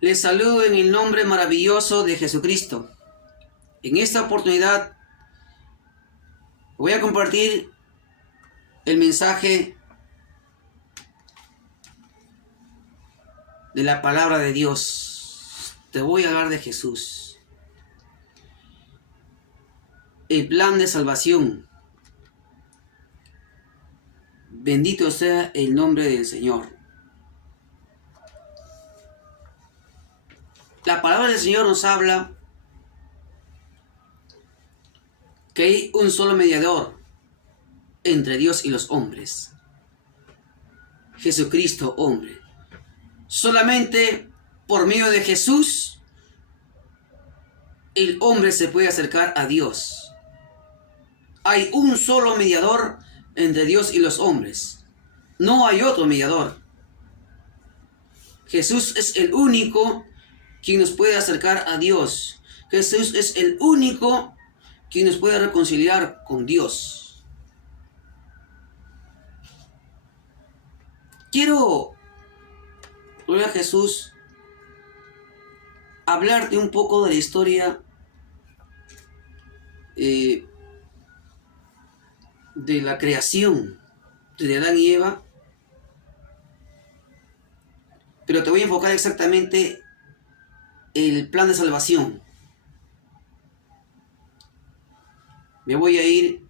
Les saludo en el nombre maravilloso de Jesucristo. En esta oportunidad voy a compartir el mensaje de la palabra de Dios. Te voy a hablar de Jesús. El plan de salvación. Bendito sea el nombre del Señor. La palabra del Señor nos habla que hay un solo mediador entre Dios y los hombres. Jesucristo, hombre. Solamente por medio de Jesús el hombre se puede acercar a Dios. Hay un solo mediador entre Dios y los hombres. No hay otro mediador. Jesús es el único quien nos puede acercar a Dios. Jesús es el único quien nos puede reconciliar con Dios. Quiero, gloria a Jesús, hablarte un poco de la historia de la creación de Adán y Eva, pero te voy a enfocar exactamente el plan de salvación. Me voy a ir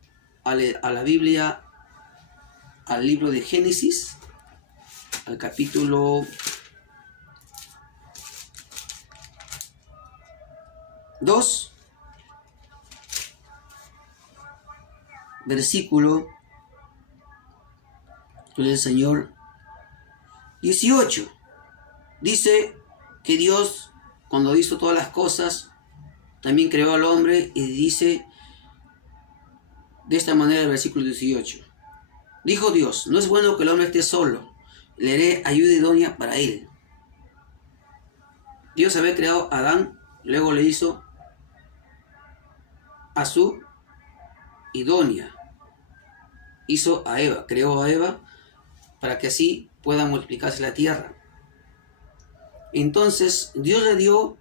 a la Biblia, al libro de Génesis, al capítulo 2, versículo del Señor 18. Dice que Dios, cuando hizo todas las cosas, también creó al hombre, y dice de esta manera el versículo 18. Dijo Dios: no es bueno que el hombre esté solo, le haré ayuda idónea para él. Dios había creado a Adán, luego le hizo a su idónea. Hizo a Eva, creó a Eva para que así pueda multiplicarse la tierra. Entonces Dios le dio,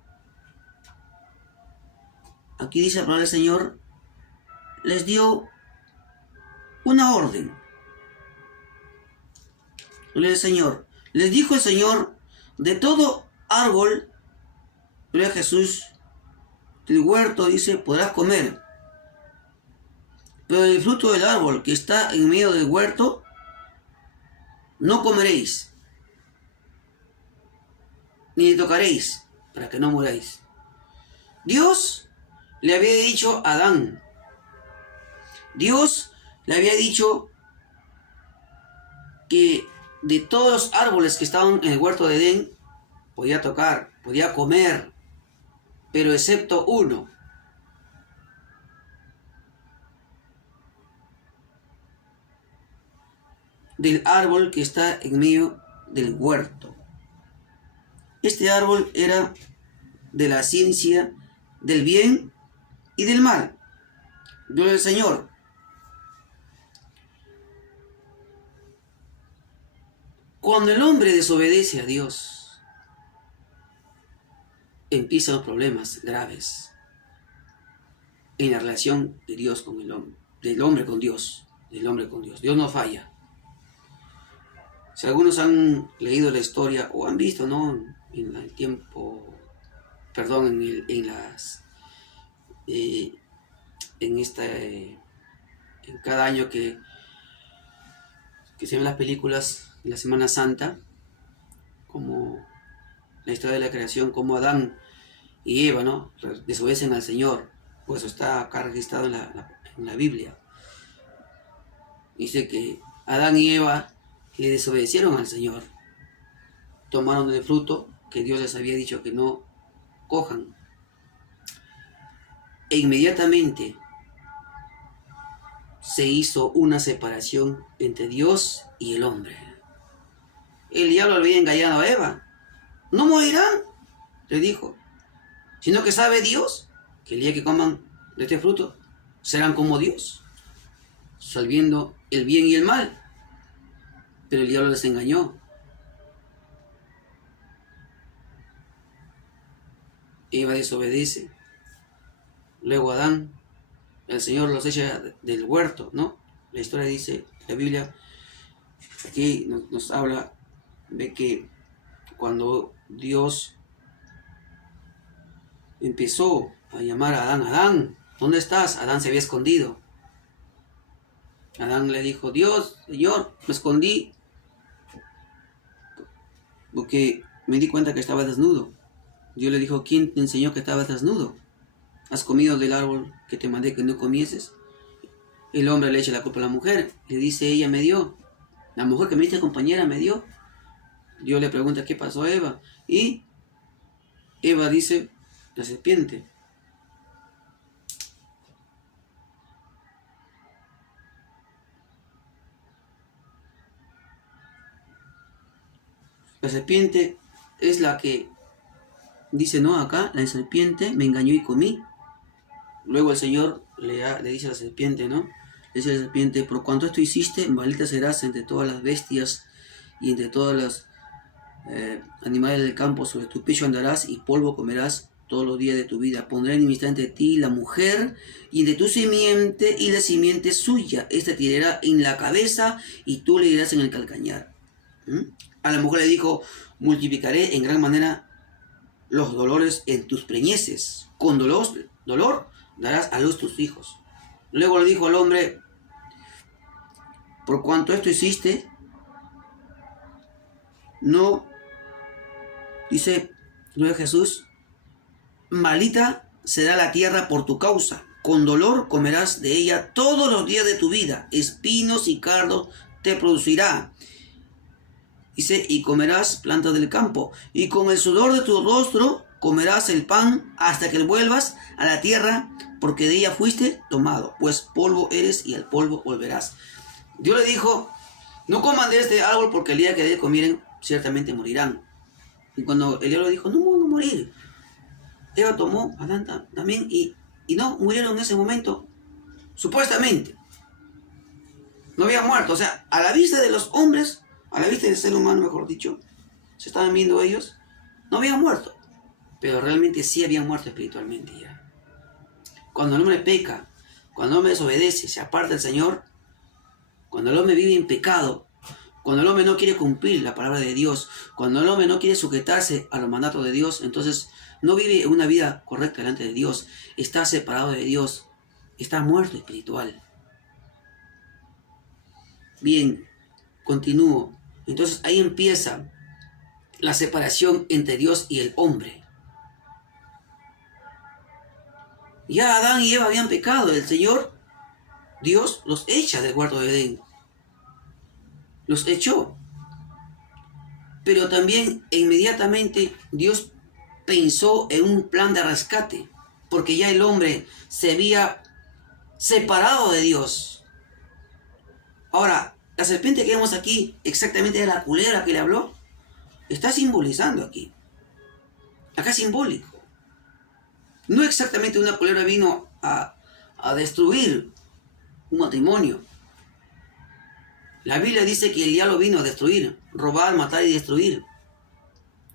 aquí dice la palabra del Señor, les dio una orden. Gloria al Señor. Les dijo el Señor: de todo árbol, gloria a Jesús, del huerto, dice, podrás comer, pero del fruto del árbol que está en medio del huerto no comeréis, ni tocaréis, para que no muráis. Dios le había dicho a Adán, Dios le había dicho que de todos los árboles que estaban en el huerto de Edén podía tocar, podía comer, pero excepto uno. Del árbol que está en medio del huerto. Este árbol era de la ciencia del bien y del mal. Gloria al Señor. Cuando el hombre desobedece a Dios, empiezan los problemas graves en la relación de Dios con el hombre, del hombre con Dios, del hombre con Dios. Dios no falla. Si algunos han leído la historia o han visto, ¿no?, en el tiempo, perdón, en cada año que se ven las películas de la Semana Santa, como la historia de la creación, como Adán y Eva, ¿no?, desobedecen al Señor. Pues eso está acá registrado en la Biblia. Dice que Adán y Eva le desobedecieron al Señor, tomaron el fruto que Dios les había dicho que no cojan, e inmediatamente se hizo una separación entre Dios y el hombre. El diablo le había engañado a Eva. No morirán, le dijo, sino que sabe Dios que el día que coman de este fruto serán como Dios, sabiendo el bien y el mal. Pero el diablo les engañó. Eva desobedece. Luego Adán, el Señor los echa del huerto, ¿no? La historia dice, la Biblia aquí nos habla de que cuando Dios empezó a llamar a Adán, Adán, ¿dónde estás? Adán se había escondido. Adán le dijo, Dios, Señor, me escondí porque me di cuenta que estaba desnudo. Dios le dijo, ¿quién te enseñó que estabas desnudo? ¿Has comido del árbol que te mandé que no comieses? El hombre le echa la culpa a la mujer. Le dice, ella me dio. La mujer que me dice compañera me dio. Dios le pregunta, ¿qué pasó a Eva? Y Eva dice, la serpiente. La serpiente es la que dice, no, acá la serpiente me engañó y comí. Luego el Señor le dice a la serpiente, ¿no? Le dice a la serpiente, por cuanto esto hiciste, maldita serás entre todas las bestias y entre todas las animales del campo. Sobre tu pecho andarás y polvo comerás todos los días de tu vida. Pondré enemistad entre ti y la mujer, y entre tu simiente y la simiente suya. Esta te herirá en la cabeza y tú le herirás en el calcañar. A la mujer le dijo, multiplicaré en gran manera los dolores en tus preñeces. Con dolor darás a luz tus hijos. Luego le dijo al hombre, por cuanto esto hiciste, no, dice, luego Jesús, maldita será la tierra por tu causa. Con dolor comerás de ella todos los días de tu vida. Espinos y cardos te producirá. Dice, y comerás plantas del campo, y con el sudor de tu rostro comerás el pan hasta que vuelvas a la tierra, porque de ella fuiste tomado, pues polvo eres y al polvo volverás. Dios le dijo, no coman de este árbol, porque el día que de él comieren, ciertamente morirán. Y cuando el diablo dijo, no van a morir, Eva tomó a Adán también, y no murieron en ese momento, supuestamente. No habían muerto, o sea, a la vista de los hombres, a la vista del ser humano, mejor dicho, se estaban viendo ellos, no habían muerto, pero realmente sí habían muerto espiritualmente ya. Cuando el hombre peca, cuando el hombre desobedece, se aparta del Señor, cuando el hombre vive en pecado, cuando el hombre no quiere cumplir la palabra de Dios, cuando el hombre no quiere sujetarse a los mandatos de Dios, entonces no vive una vida correcta delante de Dios, está separado de Dios, está muerto espiritual. Bien, continúo. Entonces ahí empieza la separación entre Dios y el hombre. Ya Adán y Eva habían pecado. El Señor, Dios, los echa del huerto de Edén. Los echó. Pero también inmediatamente Dios pensó en un plan de rescate, porque ya el hombre se había separado de Dios. Ahora, la serpiente que vemos aquí, exactamente era la culebra que le habló, está simbolizando aquí. Acá simbólico. No exactamente una culebra vino a destruir un matrimonio. La Biblia dice que el diablo vino a destruir, robar, matar y destruir.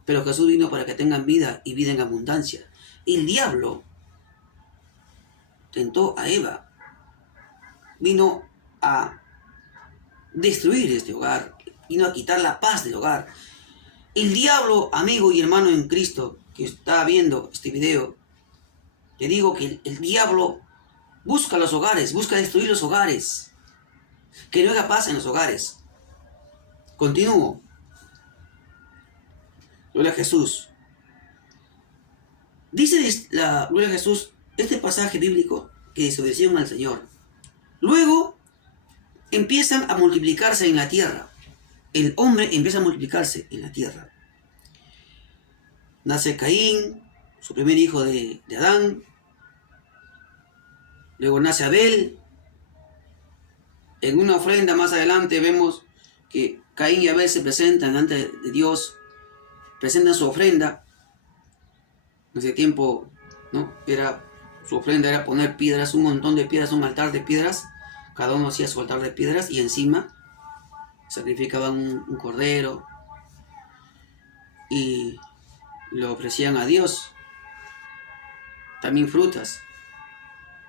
Pero Jesús vino para que tengan vida y vida en abundancia. El diablo tentó a Eva. Vino a destruir este hogar. Vino a quitar la paz del hogar. El diablo, amigo y hermano en Cristo, que está viendo este video, le digo que el diablo busca los hogares, busca destruir los hogares. Que no haya paz en los hogares. Continúo. Gloria a Jesús. Dice la Gloria a Jesús, este pasaje bíblico, que desobedecieron al Señor. Luego empiezan a multiplicarse en la tierra. El hombre empieza a multiplicarse en la tierra. Nace Caín, su primer hijo de Adán. Luego nace Abel. En una ofrenda más adelante vemos que Caín y Abel se presentan delante de Dios, presentan su ofrenda. En ese tiempo, ¿no? Su ofrenda era poner piedras, un montón de piedras, un altar de piedras. Cada uno hacía su altar de piedras y encima sacrificaban un cordero y lo ofrecían a Dios. también frutas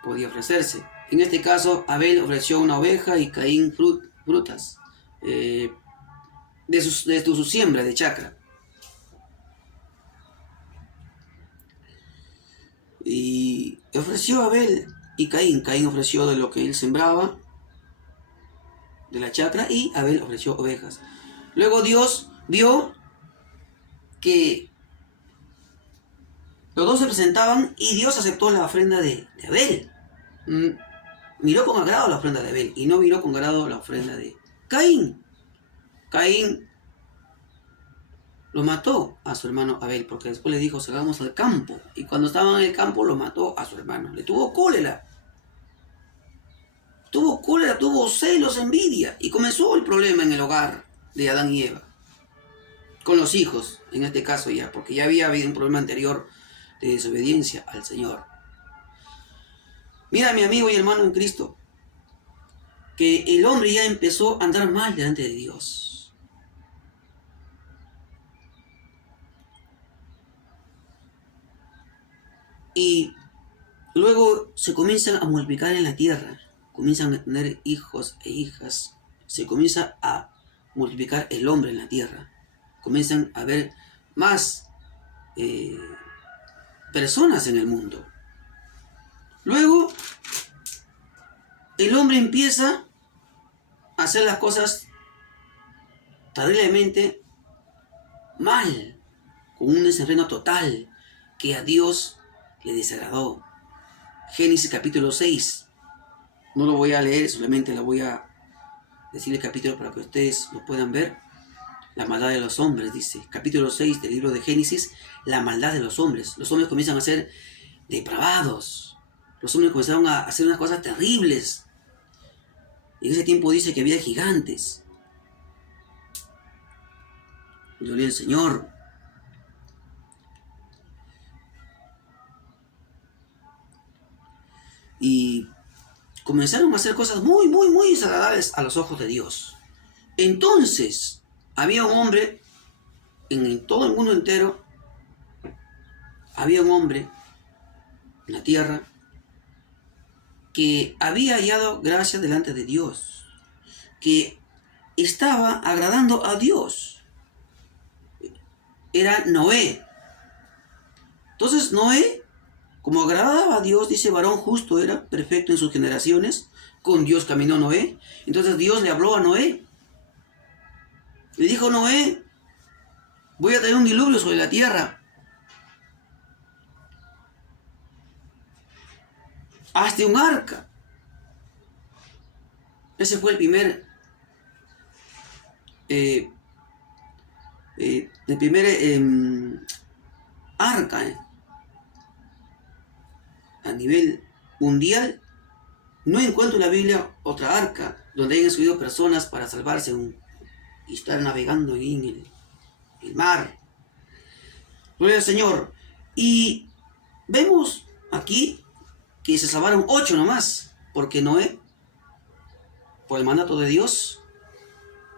podía ofrecerse. En este caso, Abel ofreció una oveja y Caín frutas de su siembra de chacra. Y ofreció Abel y Caín. Caín ofreció de lo que él sembraba, de la chacra, y Abel ofreció ovejas. Luego Dios vio que los dos se presentaban y Dios aceptó la ofrenda de Abel. Miró con agrado la ofrenda de Abel y no miró con agrado la ofrenda de Caín. Caín lo mató a su hermano Abel porque después le dijo: salgamos al campo. Y cuando estaban en el campo lo mató a su hermano. Le tuvo cólera. Tuvo celos, envidia. Y comenzó el problema en el hogar de Adán y Eva. Con los hijos, en este caso ya, porque ya había habido un problema anterior de desobediencia al Señor. Mira, mi amigo y hermano en Cristo, que el hombre ya empezó a andar mal delante de Dios. Y luego se comienzan a multiplicar en la tierra, comienzan a tener hijos e hijas, se comienza a multiplicar el hombre en la tierra, comienzan a haber más personas en el mundo. Luego, el hombre empieza a hacer las cosas terriblemente mal, con un desenfreno total que a Dios le desagradó. Génesis capítulo 6. No lo voy a leer, solamente la voy a decir el capítulo para que ustedes lo puedan ver. La maldad de los hombres, dice. Capítulo 6 del libro de Génesis, la maldad de los hombres. Los hombres comienzan a ser depravados. Los hombres comenzaron a hacer unas cosas terribles. Y en ese tiempo dice que había gigantes. Gloria al Señor. Y comenzaron a hacer cosas muy, muy, muy desagradables a los ojos de Dios. Entonces, había un hombre, en todo el mundo entero, había un hombre en la tierra que había hallado gracia delante de Dios, que estaba agradando a Dios. Era Noé. Entonces Noé, como agradaba a Dios, dice, varón justo era, perfecto en sus generaciones, con Dios caminó Noé. Entonces Dios le habló a Noé. Le dijo: Noé, voy a traer un diluvio sobre la tierra. Hazte un arca. Ese fue el primer arca a nivel mundial. No encuentro en la Biblia otra arca donde hayan subido personas para salvarse y estar navegando en el mar. Gloria al Señor. Y vemos aquí que se salvaron 8 nomás, porque Noé, por el mandato de Dios,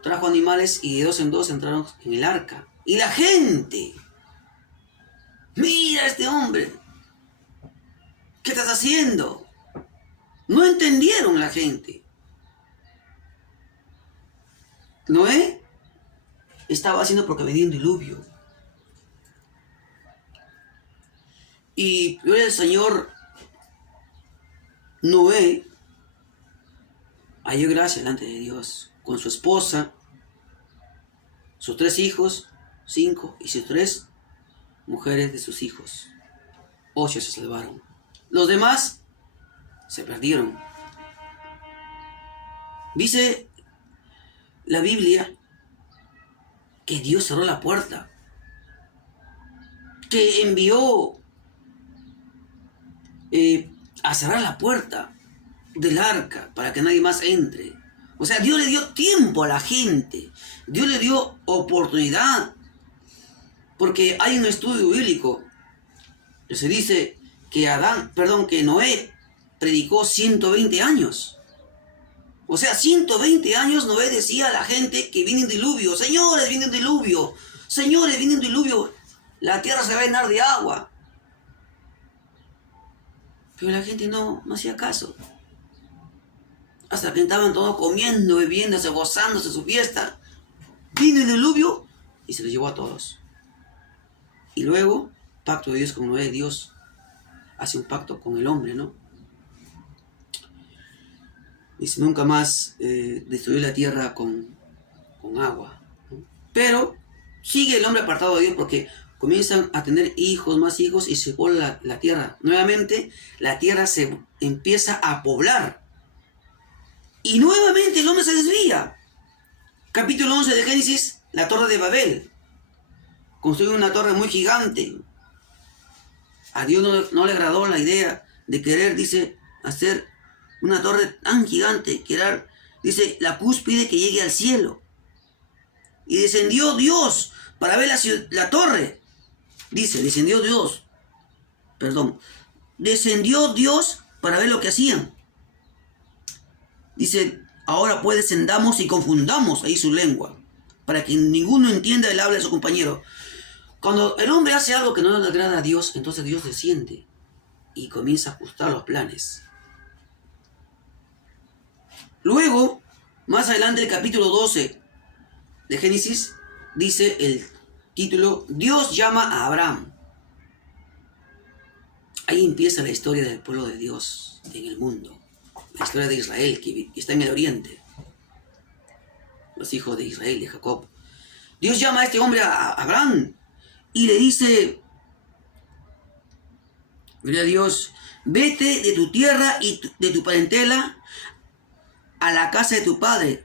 trajo animales y de 2 en 2 entraron en el arca. Y la gente: mira a este hombre, ¿qué estás haciendo? No entendieron la gente. Noé estaba haciendo porque venía un diluvio. Y gloria al Señor, Noé halló gracia delante de Dios con su esposa, sus 3 hijos, 5, y sus 3 mujeres de sus hijos. 8 se salvaron. Los demás se perdieron. Dice la Biblia que Dios cerró la puerta, que envió a cerrar la puerta del arca para que nadie más entre. O sea, Dios le dio tiempo a la gente, Dios le dio oportunidad, porque hay un estudio bíblico que se dice que Noé predicó 120 años. O sea, 120 años Noé decía a la gente que viene un diluvio. Señores, viene un diluvio. Señores, viene un diluvio. La tierra se va a llenar de agua. Pero la gente no hacía caso. Hasta que estaban todos comiendo, bebiéndose, gozándose su fiesta. Vino el diluvio y se los llevó a todos. Y luego, pacto de Dios con Noé, Dios hace un pacto con el hombre, ¿no? Dice, nunca más destruir la tierra con agua, ¿no? Pero sigue el hombre apartado de Dios porque comienzan a tener hijos, más hijos, y se vuelve la tierra. Nuevamente, la tierra se empieza a poblar. Y nuevamente el hombre se desvía. Capítulo 11 de Génesis, la torre de Babel. Construye una torre muy gigante. A Dios no le agradó la idea de querer, dice, hacer una torre tan gigante, que era, dice, la cúspide que llegue al cielo. Y descendió Dios para ver la torre. Dice, descendió Dios para ver lo que hacían. Dice, ahora pues descendamos y confundamos ahí su lengua, para que ninguno entienda el habla de su compañero. Cuando el hombre hace algo que no le agrada a Dios, entonces Dios desciende y comienza a ajustar los planes. Luego, más adelante, el capítulo 12 de Génesis, dice el título, Dios llama a Abraham. Ahí empieza la historia del pueblo de Dios en el mundo. La historia de Israel, que está en el oriente. Los hijos de Israel, de Jacob. Dios llama a este hombre, a Abraham, y le dice, mira Dios, vete de tu tierra y de tu parentela a la casa de tu padre.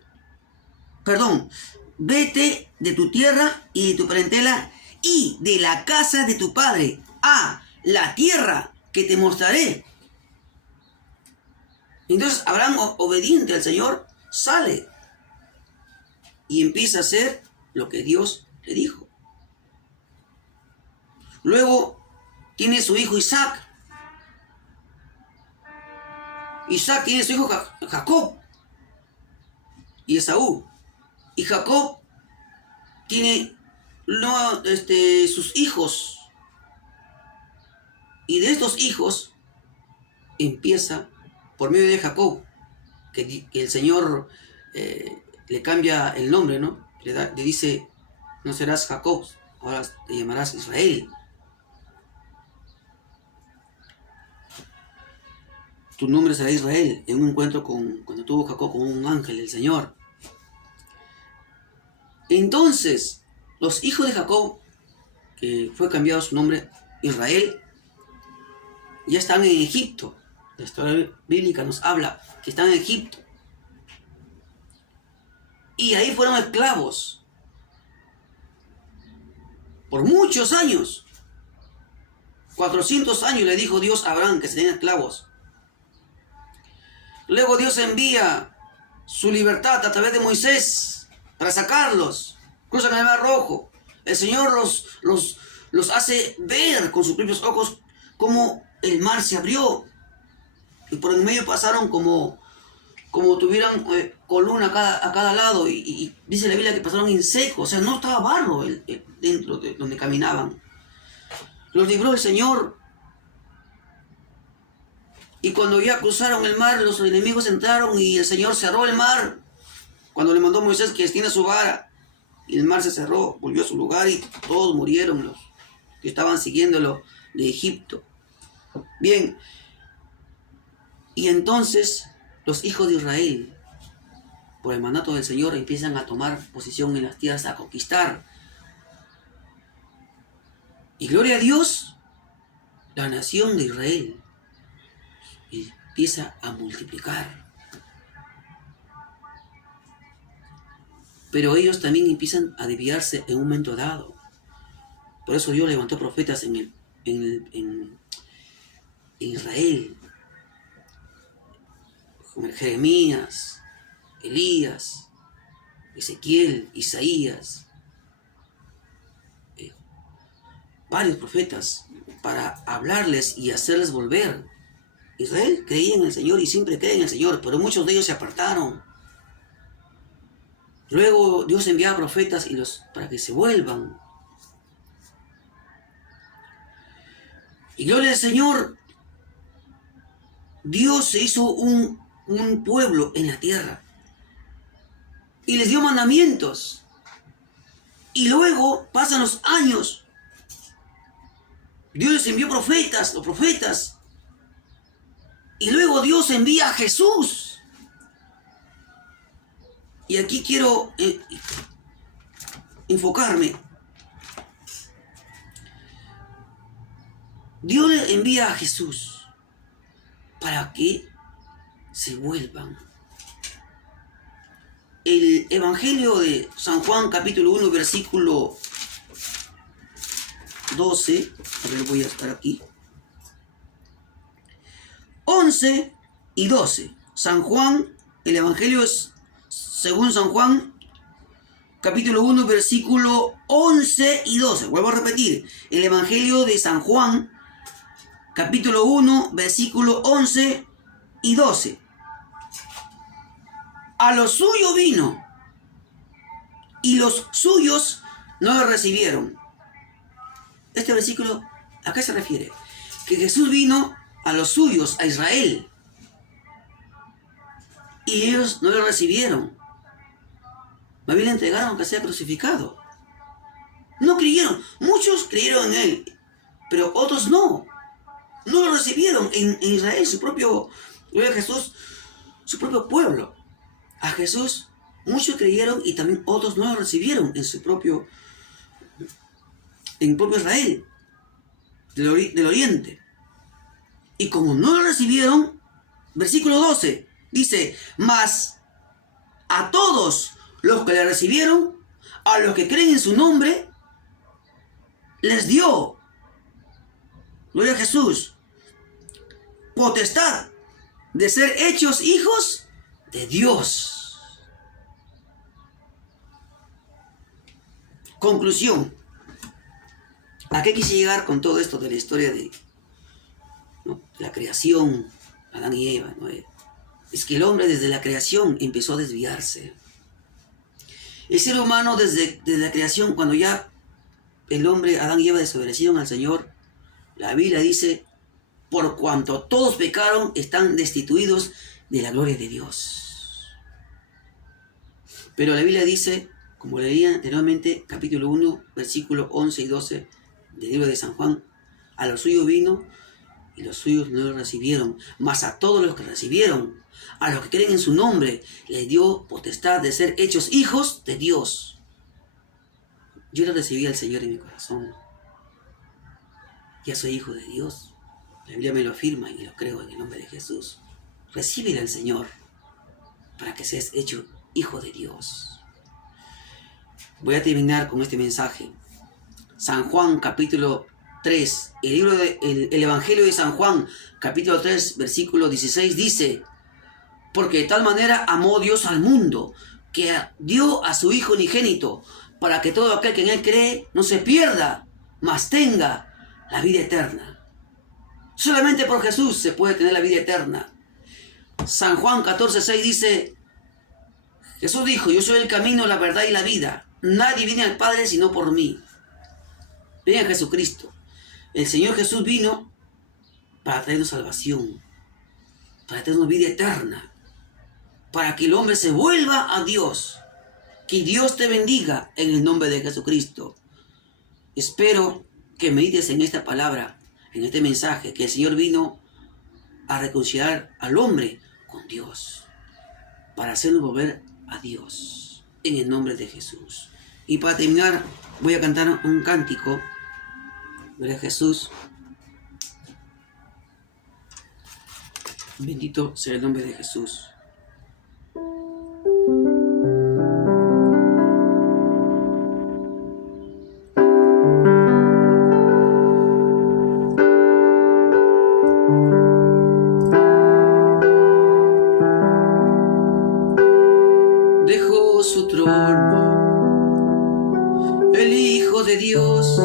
Vete de tu tierra y de tu parentela y de la casa de tu padre a la tierra que te mostraré. Entonces Abraham, obediente al Señor, sale y empieza a hacer lo que Dios le dijo. Luego tiene su hijo Isaac. Isaac tiene su hijo Jacob y Esaú. Y Jacob tiene sus hijos. Y de estos hijos empieza, por medio de Jacob, que el Señor le cambia el nombre, ¿no? Le dice, no serás Jacob, ahora te llamarás Israel. Tu nombre será Israel, en un encuentro cuando tuvo Jacob con un ángel del Señor. Entonces, los hijos de Jacob, que fue cambiado su nombre Israel, ya están en Egipto. La historia bíblica nos habla que están en Egipto. Y ahí fueron esclavos por muchos años. 400 años le dijo Dios a Abraham que serían esclavos. Luego Dios envía su libertad a través de Moisés para sacarlos. Cruzan el Mar Rojo. El Señor los hace ver con sus propios ojos cómo el mar se abrió. Y por el medio pasaron como tuvieran columna a cada lado. Y dice la Biblia que pasaron en seco. O sea, no estaba barro dentro de donde caminaban. Los libró el Señor. Y cuando ya cruzaron el mar, los enemigos entraron y el Señor cerró el mar. Cuando le mandó a Moisés que extienda su vara, y el mar se cerró, volvió a su lugar y todos murieron los que estaban siguiéndolo de Egipto. Bien, y entonces los hijos de Israel, por el mandato del Señor, empiezan a tomar posición en las tierras, a conquistar. Y gloria a Dios, la nación de Israel empieza a multiplicar. Pero ellos también empiezan a desviarse en un momento dado. Por eso Dios levantó profetas en Israel, como Jeremías, Elías, Ezequiel, Isaías, varios profetas, para hablarles y hacerles volver. Israel creía en el Señor y siempre cree en el Señor, pero muchos de ellos se apartaron. Luego Dios enviaba profetas para que se vuelvan. Y gloria al Señor, Dios se hizo un pueblo en la tierra y les dio mandamientos. Y luego pasan los años. Dios les envió profetas, los profetas. Y luego Dios envía a Jesús. Y aquí quiero enfocarme. Dios le envía a Jesús para que se vuelvan. El Evangelio de San Juan, capítulo 1, versículo 12. A ver, voy a estar aquí. 11 y 12. San Juan, el Evangelio es según San Juan, capítulo 1, versículo 11 y 12. Vuelvo a repetir. El Evangelio de San Juan, capítulo 1, versículo 11 y 12. A lo suyo vino, y los suyos no lo recibieron. Este versículo, ¿a qué se refiere? Que Jesús vino a los suyos, a Israel, y ellos no lo recibieron. Más bien le entregaron que sea crucificado. No creyeron. Muchos creyeron en él, pero otros no. No lo recibieron en Israel, su propio Jesús, su propio pueblo. A Jesús muchos creyeron y también otros no lo recibieron en su propio Israel del oriente. Y como no lo recibieron, versículo 12 dice: mas a todos los que le recibieron, a los que creen en su nombre, les dio, gloria a Jesús, potestad de ser hechos hijos de Dios. Conclusión. ¿A qué quise llegar con todo esto de la historia de la creación, Adán y Eva? Es que el hombre desde la creación empezó a desviarse. El ser humano desde la creación, cuando ya el hombre, Adán y Eva, desobedecieron al Señor, la Biblia dice: por cuanto todos pecaron, están destituidos de la gloria de Dios. Pero la Biblia dice, como leía anteriormente, capítulo 1, versículos 11 y 12 del libro de San Juan: a los suyos vino y los suyos no lo recibieron, mas a todos los que recibieron, a los que creen en su nombre, les dio potestad de ser hechos hijos de Dios. Yo lo recibí al Señor en mi corazón. Ya soy hijo de Dios. La Biblia me lo afirma y lo creo en el nombre de Jesús. Recíbele al Señor para que seas hecho hijo de Dios. Voy a terminar con este mensaje. San Juan, capítulo 3. El Evangelio de San Juan, capítulo 3, versículo 16 dice: porque de tal manera amó Dios al mundo, que dio a su Hijo unigénito, para que todo aquel que en él cree no se pierda, mas tenga la vida eterna. Solamente por Jesús se puede tener la vida eterna. San Juan 14:6 dice: Jesús dijo: yo soy el camino, la verdad y la vida. Nadie viene al Padre sino por mí. Ven a Jesucristo. El Señor Jesús vino para traernos salvación, para traernos vida eterna, para que el hombre se vuelva a Dios. Que Dios te bendiga en el nombre de Jesucristo. Espero que medites en esta palabra, en este mensaje, que el Señor vino a reconciliar al hombre con Dios, para hacernos volver a Dios, en el nombre de Jesús. Y para terminar, voy a cantar un cántico. Gloria a Jesús. Bendito sea el nombre de Jesús. Dejó su trono, el Hijo de Dios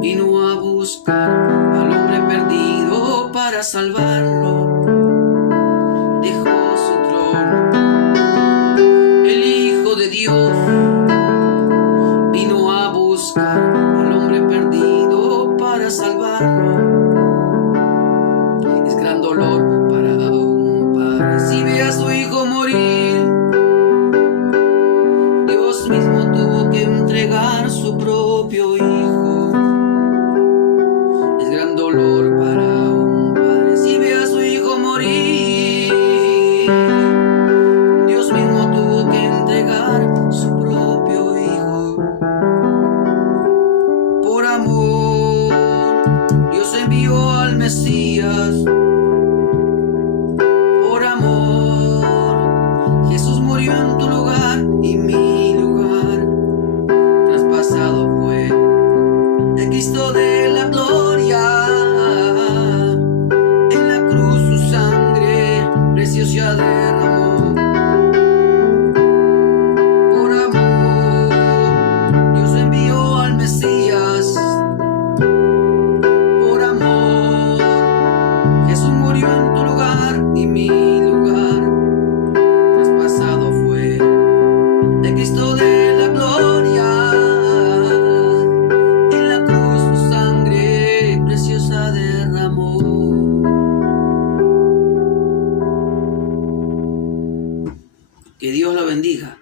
vino a buscar al hombre perdido para salvarlo. propio hijo. Es gran dolor para un padre si ve a su hijo morir. Dios mismo tuvo que entregar su propio hijo. Por amor, Dios envió al Mesías. Por amor, Jesús murió en tu lugar y mi lugar. Traspasado fue el Cristo de la gloria. En la cruz su sangre preciosa derramó. Por amor, Dios envió al Mesías. Por amor, Jesús murió en tu lugar y mi lugar. Traspasado fue el Cristo de la gloria. En la cruz su sangre preciosa derramó. Que Dios lo bendiga.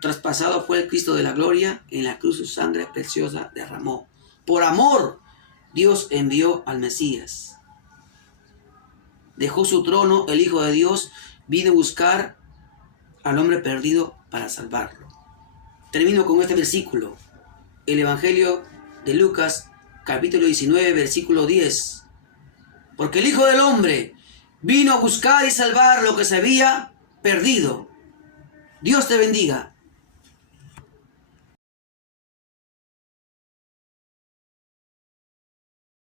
Traspasado fue el Cristo de la gloria, en la cruz su sangre preciosa derramó. Por amor, Dios envió al Mesías. Dejó su trono, el Hijo de Dios, vino a buscar al hombre perdido para salvarlo. Termino con este versículo. El Evangelio de Lucas, capítulo 19, versículo 10. Porque el Hijo del Hombre vino a buscar y salvar lo que se había perdido. Dios te bendiga.